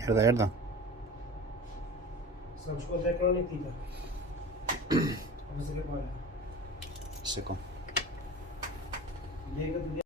Yerda yerda. Sam szkoda ekrany tita. Wysokie pole. Seco. Biega do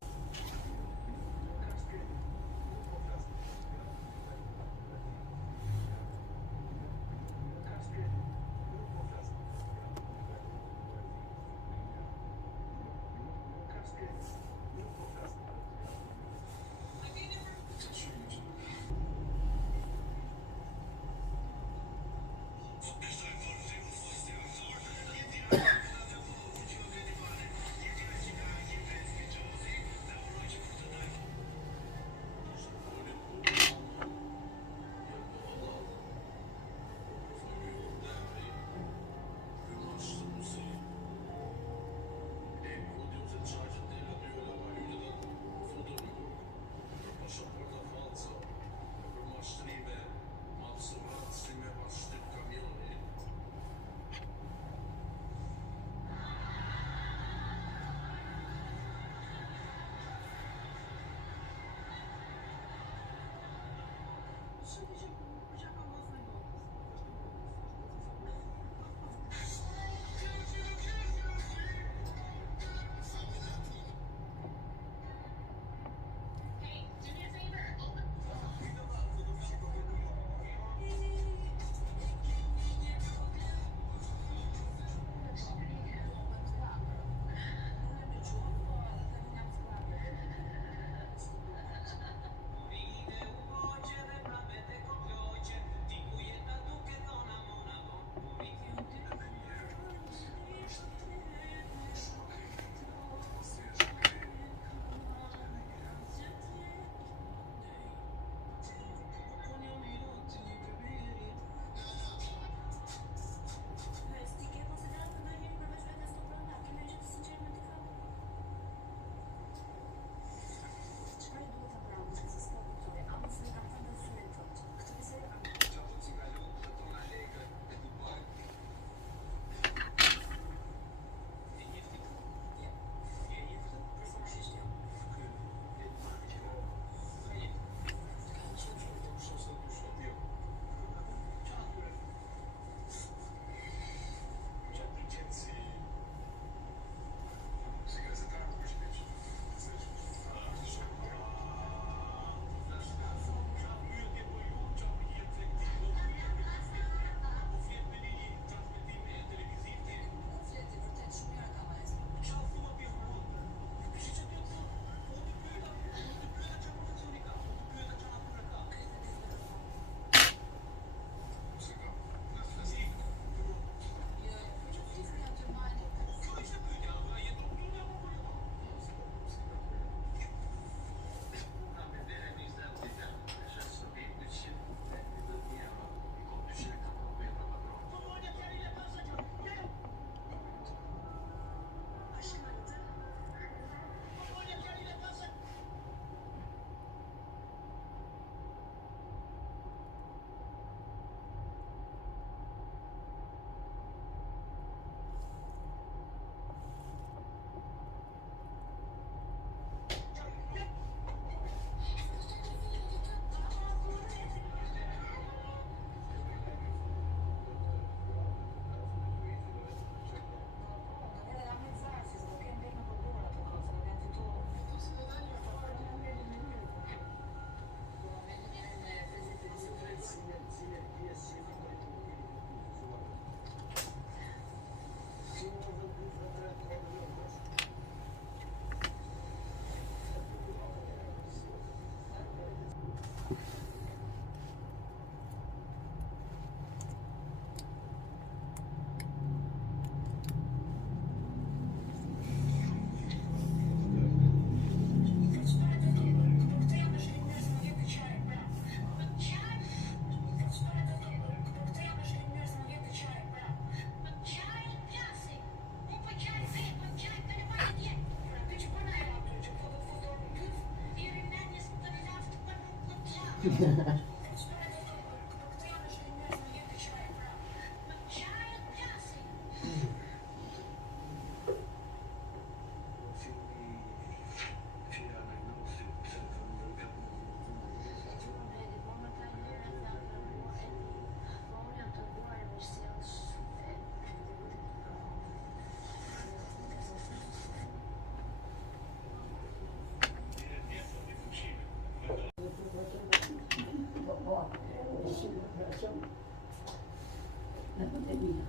mia,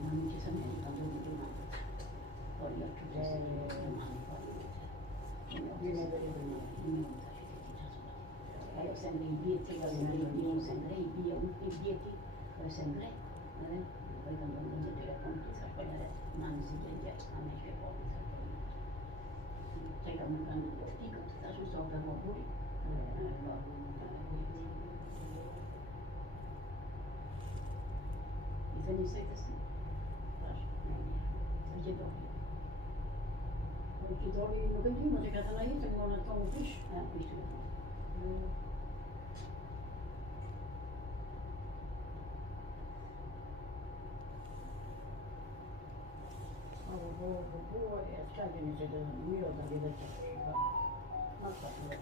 ma non ci sa niente, tanto di prima. Poi io più domani, poi viene per il io sempre i dieti, io sempre i dieti, sempre, poi quando non si deve complice, poi non si deve a me che complice. Cioè che non dico, sta su sopra pure, Sen yüksektesin. Var. Vilket dag? Vilket dag vi nog inte måste kalla hit en gång att ta en fisk. Ja, fisk. På skaggen så det mjöda vi vet att massa på det.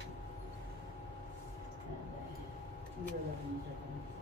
Mjöda vi inte kan.